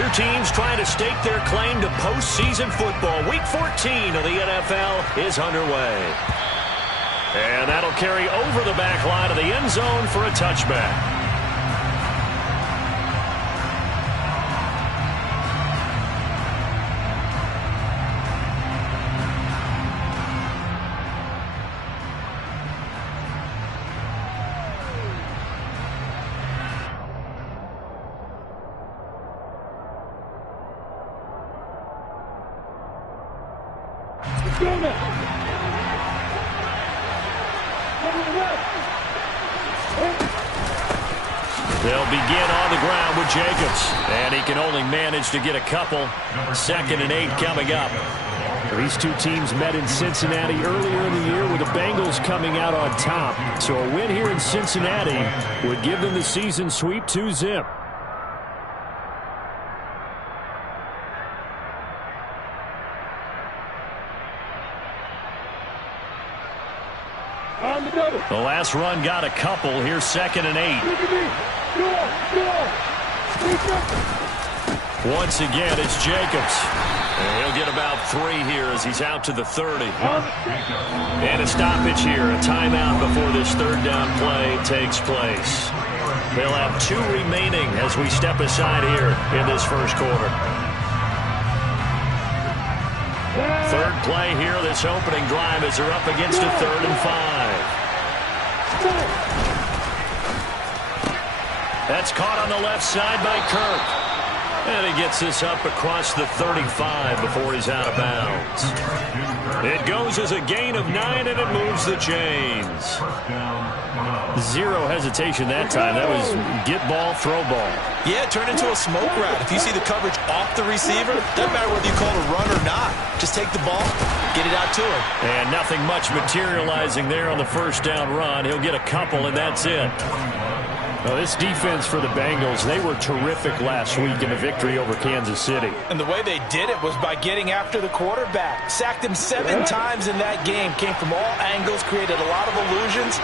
Two teams trying to stake their claim to postseason football. Week 14 of the NFL is underway. And that'll carry over the back line of the end zone for a touchback. They'll begin on the ground with Jacobs. And he can only manage to get a couple. 2nd and 8 coming up. These two teams met in Cincinnati earlier in the year with the Bengals coming out on top. So a win here in Cincinnati would give them the season sweep 2-zip. The last run got a couple. Here's 2nd and 8. Once again, it's Jacobs. And he'll get about 3 here as he's out to the 30. And a stoppage here. A timeout before this third down play takes place. They'll have 2 remaining as we step aside here in this first quarter. Third play here, this opening drive as they're up against a 3rd and 5. That's caught on the left side by Kirk. And he gets this up across the 35 before he's out of bounds. It goes as a gain of 9, and it moves the chains. Zero hesitation that time. That was get ball, throw ball. Yeah, it turned into a smoke route. If you see the coverage off the receiver, doesn't matter whether you call it a run or not. Just take the ball, get it out to him. And nothing much materializing there on the first down run. He'll get a couple, and that's it. Well, this defense for the Bengals, they were terrific last week in the victory over Kansas City. And the way they did it was by getting after the quarterback. Sacked him 7 times in that game. Came from all angles, created a lot of illusions,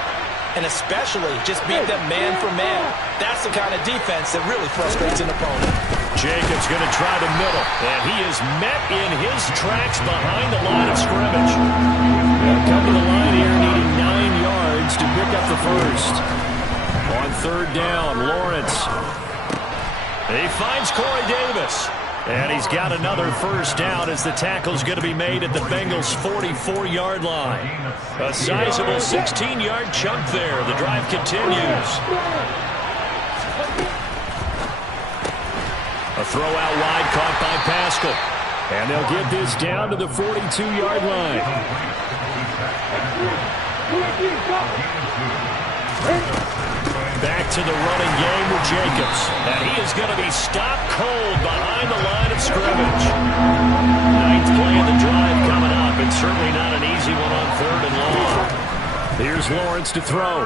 and especially just beat them man for man. That's the kind of defense that really frustrates an opponent. Jacobs going to try the middle, and he is met in his tracks behind the line of scrimmage. They'll come to the line here needing 9 yards to pick up the first. On third down, Lawrence. He finds Corey Davis. And he's got another first down as the tackle's going to be made at the Bengals' 44-yard line. A sizable 16-yard chunk there. The drive continues. A throw out wide caught by Pascal. And they'll get this down to the 42-yard line. Back to the running game with Jacobs. And he is going to be stopped cold behind the line of scrimmage. 9th play of the drive coming up, and certainly not an easy one on 3rd and long. Here's Lawrence to throw.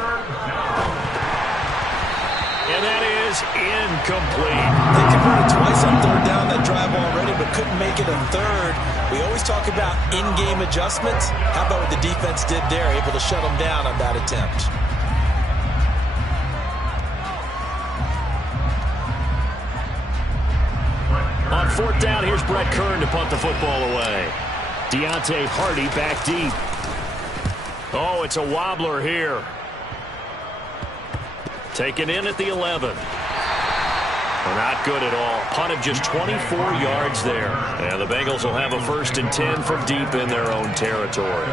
And that is incomplete. They converted twice on 3rd down that drive already, but couldn't make it a 3rd. We always talk about in-game adjustments. How about what the defense did there, able to shut them down on that attempt? On 4th down, here's Brett Kern to punt the football away. Deontay Hardy back deep. Oh, it's a wobbler here. Taken in at the 11. Not good at all. Punt of just 24 yards there. And the Bengals will have a 1st and 10 from deep in their own territory.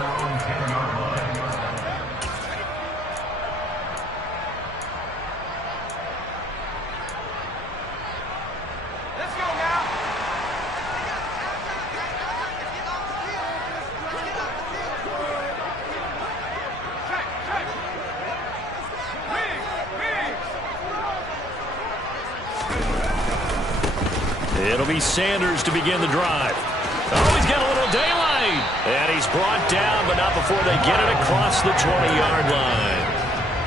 It'll be Sanders to begin the drive. Oh, he's got a little daylight. And he's brought down, but not before they get it across the 20-yard line.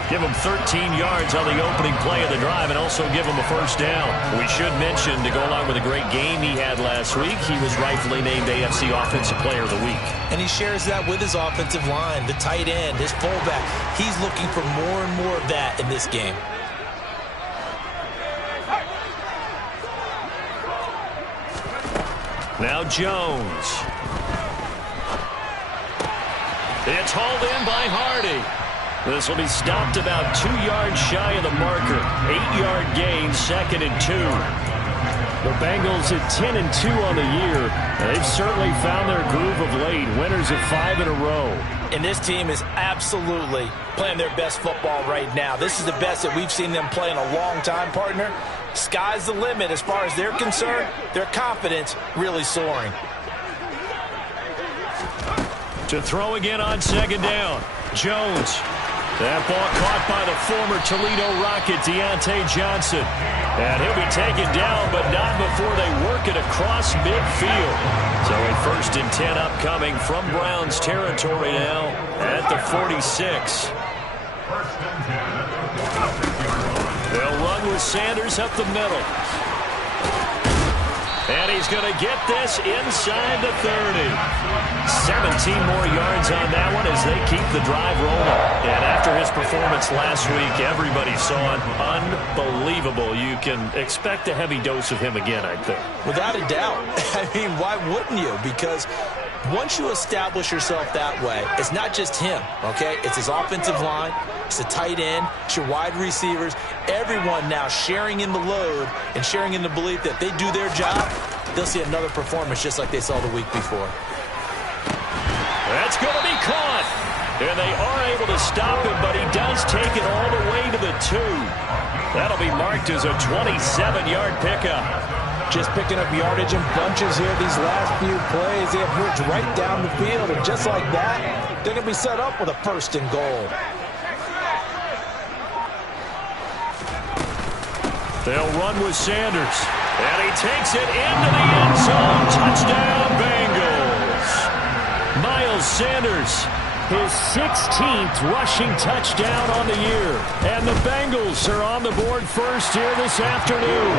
Give him 13 yards on the opening play of the drive and also give him a 1st down. We should mention, to go along with a great game he had last week, he was rightfully named AFC Offensive Player of the Week. And he shares that with his offensive line, the tight end, his fullback. He's looking for more and more of that in this game. Now Jones. It's hauled in by Hardy. This will be stopped about 2 yards shy of the marker. 8-yard gain, 2nd and 2. The Bengals at 10-2 on the year. They've certainly found their groove of late. Winners of 5 in a row. And this team is absolutely playing their best football right now. This is the best that we've seen them play in a long time, partner. Sky's the limit as far as they're concerned. Their confidence really soaring. To throw again on 2nd down. Jones. That ball caught by the former Toledo Rocket, Deontay Johnson. And he'll be taken down, but not before they work it across midfield. So a 1st and 10 upcoming from Browns territory now at the 46. They'll run with Sanders up the middle. And he's going to get this inside the 30. 17 more yards on that one as they keep the drive rolling. And after his performance last week, everybody saw it. Unbelievable. You can expect a heavy dose of him again, I think. Without a doubt. I mean, why wouldn't you? Because once you establish yourself that way, it's not just him, okay? It's his offensive line, it's the tight end, it's your wide receivers, everyone now sharing in the load and sharing in the belief that they do their job, they'll see another performance just like they saw the week before. That's going to be caught. And they are able to stop him, but he does take it all the way to the 2. That'll be marked as a 27-yard pickup. Just picking up yardage in bunches here these last few plays. They have moved right down the field, and just like that, they're going to be set up with a 1st and goal. They'll run with Sanders. And he takes it into the end zone. Touchdown, Bengals. Miles Sanders. His 16th rushing touchdown on the year. And the Bengals are on the board first here this afternoon.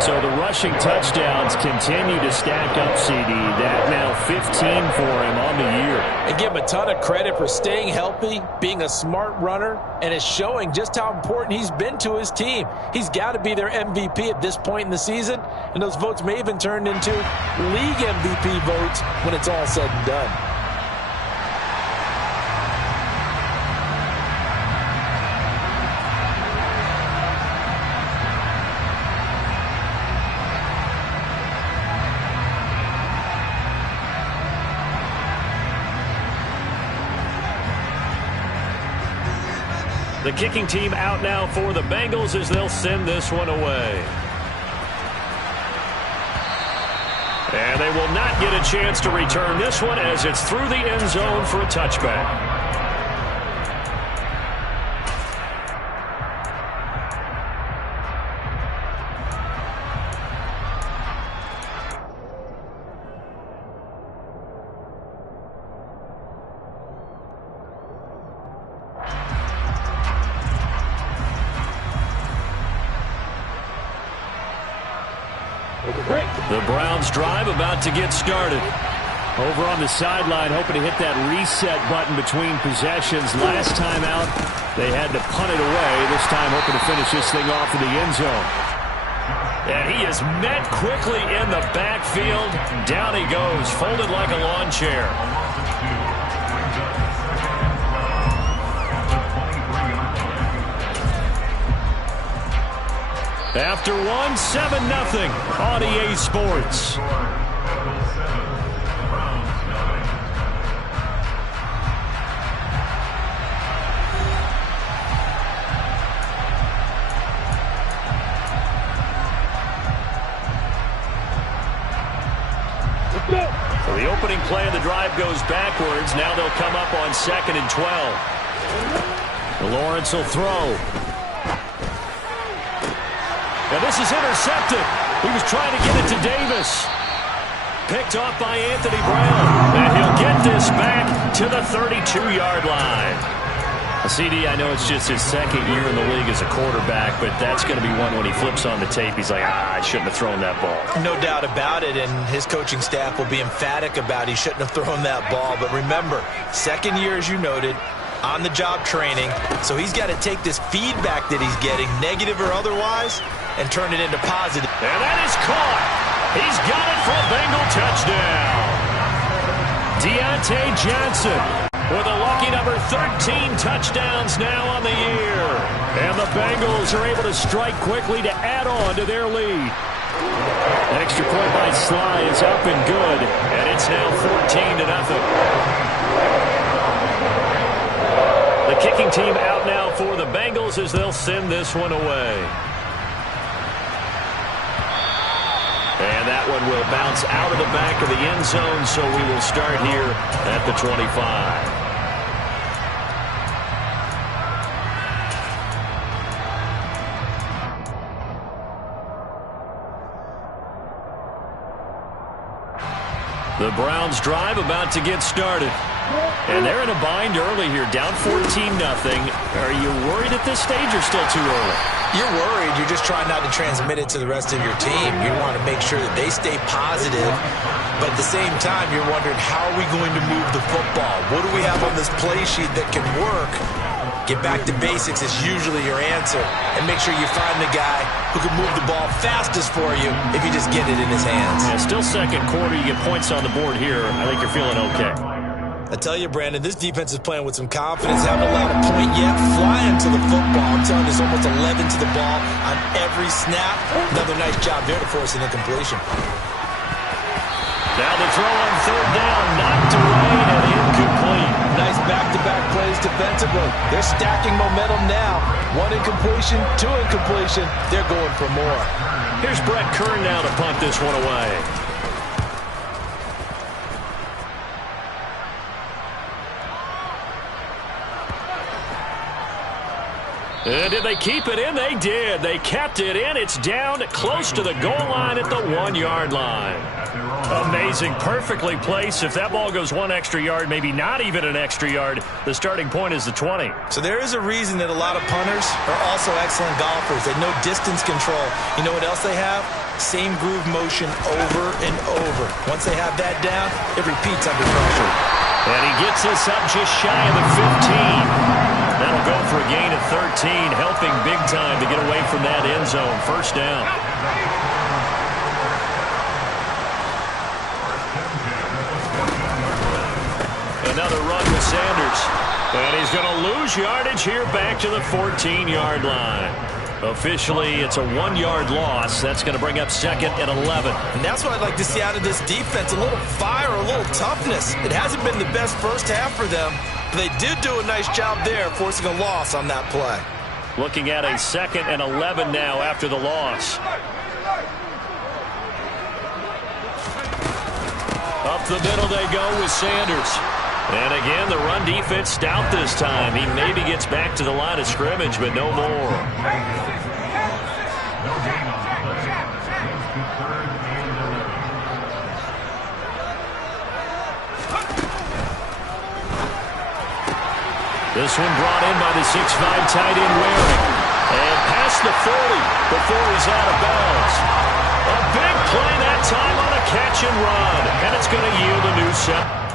So the rushing touchdowns continue to stack up, CD. That now 15 for him on the year. And give him a ton of credit for staying healthy, being a smart runner, and it's showing just how important he's been to his team. He's got to be their MVP at this point in the season, and those votes may even turn into league MVP votes when it's all said and done. The kicking team out now for the Bengals as they'll send this one away. And they will not get a chance to return this one as it's through the end zone for a touchback. The Browns drive about to get started. Over on the sideline, hoping to hit that reset button between possessions. Last time out, they had to punt it away. This time, hoping to finish this thing off in the end zone. And he is met quickly in the backfield. Down he goes, folded like a lawn chair. After one, 7-0 on EA Sports. So the opening play of the drive goes backwards. Now they'll come up on 2nd and 12. Lawrence will throw. And this is intercepted. He was trying to get it to Davis. Picked off by Anthony Brown. And he'll get this back to the 32-yard line. CD, I know it's just his 2nd year in the league as a quarterback, but that's going to be one when he flips on the tape. He's like, I shouldn't have thrown that ball. No doubt about it, and his coaching staff will be emphatic about he shouldn't have thrown that ball. But remember, 2nd year, as you noted, on-the-job training, so he's got to take this feedback that he's getting, negative or otherwise, and turn it into positive. And that is caught. He's got it for a Bengal touchdown. Deontay Johnson with a lucky number 13 touchdowns now on the year. And the Bengals are able to strike quickly to add on to their lead. An extra point by Sly is up and good, and it's now 14-0. The kicking team out now for the Bengals as they'll send this one away. And that one will bounce out of the back of the end zone, so we will start here at the 25. The Browns drive about to get started. And they're in a bind early here, down 14-0. Are you worried at this stage or still too early? You're worried. You're just trying not to transmit it to the rest of your team. You want to make sure that they stay positive. But at the same time, you're wondering, how are we going to move the football? What do we have on this play sheet that can work? Get back to basics is usually your answer. And make sure you find the guy who can move the ball fastest for you if you just get it in his hands. Yeah, still second quarter. You get points on the board here. I think you're feeling okay. I tell you, Brandon, this defense is playing with some confidence. Haven't allowed a point yet. Flying to the football. I'm telling you, there's almost 11 to the ball on every snap. Another nice job there to force an incompletion. Now the throw on third down, knocked away and incomplete. Nice back-to-back plays defensively. They're stacking momentum now. One incompletion, two incompletion. They're going for more. Here's Brett Kern now to punt this one away. And did they keep it in? They did. They kept it in. It's down close to the goal line at the 1-yard line. Amazing. Perfectly placed. If that ball goes one extra yard, maybe not even an extra yard, the starting point is the 20. So there is a reason that a lot of punters are also excellent golfers. They know distance control. You know what else they have? Same groove motion over and over. Once they have that down, it repeats under pressure. And he gets us up just shy of the 15. That'll go for a gain of 13, helping big time to get away from that end zone. First down. Another run with Sanders. And he's going to lose yardage here back to the 14-yard line. Officially, it's a 1-yard loss. That's going to bring up second and 11. And that's what I'd like to see out of this defense. A little fire, a little toughness. It hasn't been the best first half for them. They did do a nice job there, forcing a loss on that play. Looking at a second and 11 now after the loss. Up the middle they go with Sanders. And again, the run defense stout this time. He maybe gets back to the line of scrimmage, but no more. This one brought in by the 6'5" tight end Waring. And past the 40 before he's out of bounds. A big play that time on a catch and run. And it's going to yield a new set.